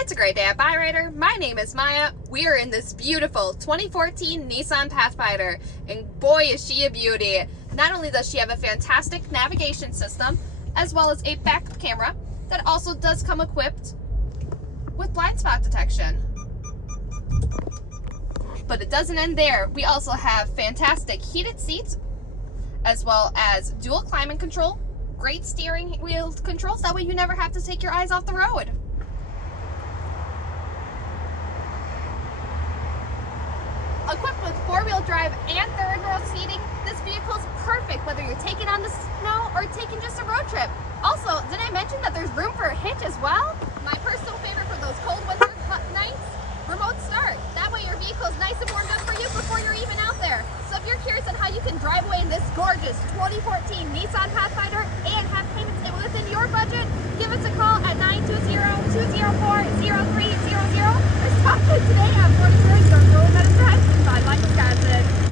It's a great day at Byrider. My name is Maya. We are in this beautiful 2014 Nissan Pathfinder, and boy is she a beauty. Not only does she have a fantastic navigation system, as well as a backup camera that also does come equipped with blind spot detection. But it doesn't end there. We also have fantastic heated seats, as well as dual climate control, great steering wheel controls, that way you never have to take your eyes off the road. Equipped with four-wheel drive and third-row seating, this vehicle is perfect whether you're taking on the snow or taking just a road trip. Also, did I mention that there's room for a hitch as well? My personal favorite for those cold winter nights, remote start. That way your vehicle is nice and warmed up for you before you're even out there. So if you're curious on how you can drive away in this gorgeous 2014 Nissan Pathfinder and have payments within your budget, give us a call at 920-204-0300 or stop in today at